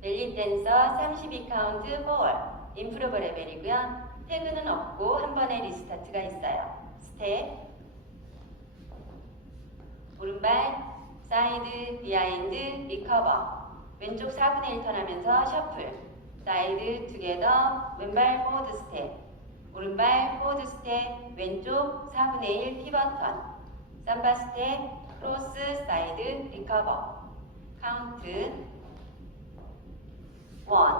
벨리 댄서 32카운트 4월 인프로버 레벨이고요. 태그는 없고 한 번의 리스타트가 있어요. 스텝. 오른발 사이드 비하인드 리커버. 왼쪽 4분의 1 턴하면서 셔플. 사이드 투게더 왼발 포워드 스텝 오른발 포워드 스텝 왼쪽 4분의 1 피벗 턴. 삼바 스텝 크로스 사이드 리커버. 카운트 one,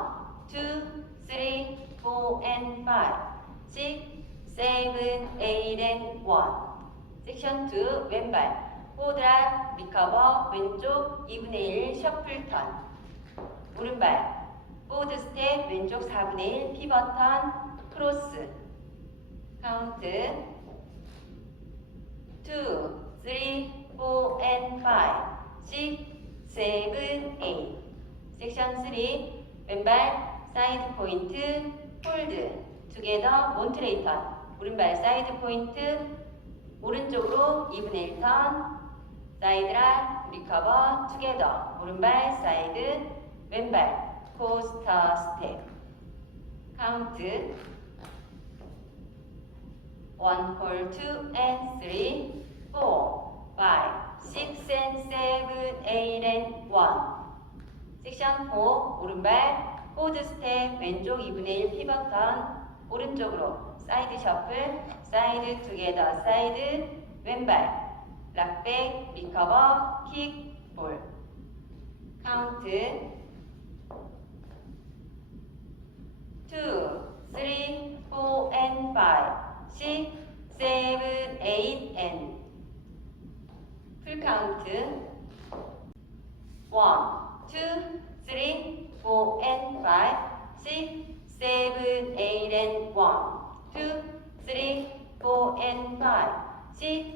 two, three, four, and five, six, seven, eight, and one. 섹션 2 왼발. 포드랍 리커버 왼쪽 2분의 1 셔플 턴. 오른발. 포드 스텝 왼쪽 4분의 1 피벗 턴. 크로스 카운트. 2, 3, 4, and 5, 6, 7, 8 섹션 3 왼발 사이드 포인트 홀드. 투게더 몬트레이 턴 오른발 사이드 포인트 오른쪽으로 2분의 1턴. 사이드라 리커버. 투게더 오른발 사이드 왼발 코스터 스텝. 카운트 1, 콜2 and 3 4, 5, 6 and 7, 8 and 1 섹션 4 오른발 포드 스텝 왼쪽 2분의 1 피벗턴 오른쪽으로 사이드 셔플 사이드 투게더 사이드 왼발 락백 리커버 킥볼 카운트 2 3 4 and 5 6 7 8 and 풀 카운트 one, two, three, four, and five, six, seven, eight, and one, two, three, four, and five, six,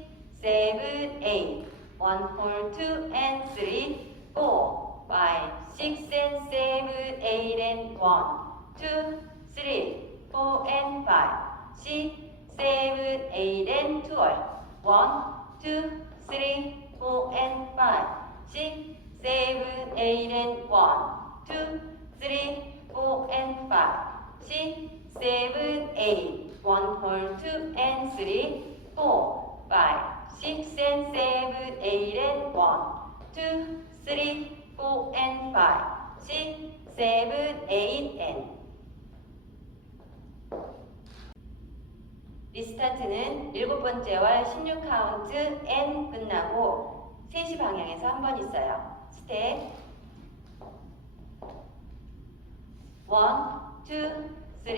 seven, eight, one, four, two, and three, four, five, six, and seven, eight, and one, two, three, four, and five, six, seven, eight, and twelve, one, two, three, four, and five, six, seven, eight, and one, two, three, four, and five, six, seven, eight, one, whole, two, and three, four, five, six, and seven, eight, and one, two, three, four, and five, six, seven, eight, and 리스타트는 일곱 번째 월 16카운트 N 끝나고 3시 방향에서 한 번 있어요. 스텝 1, 2, 3,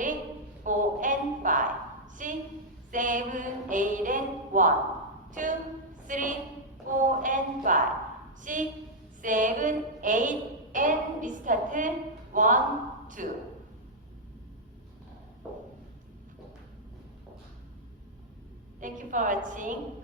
4, and 5, 6, 7, 8, and 1, 2, 3, 4, and 5, 6, 7, 8, and 리스타트 1, 2 é que pode, hein?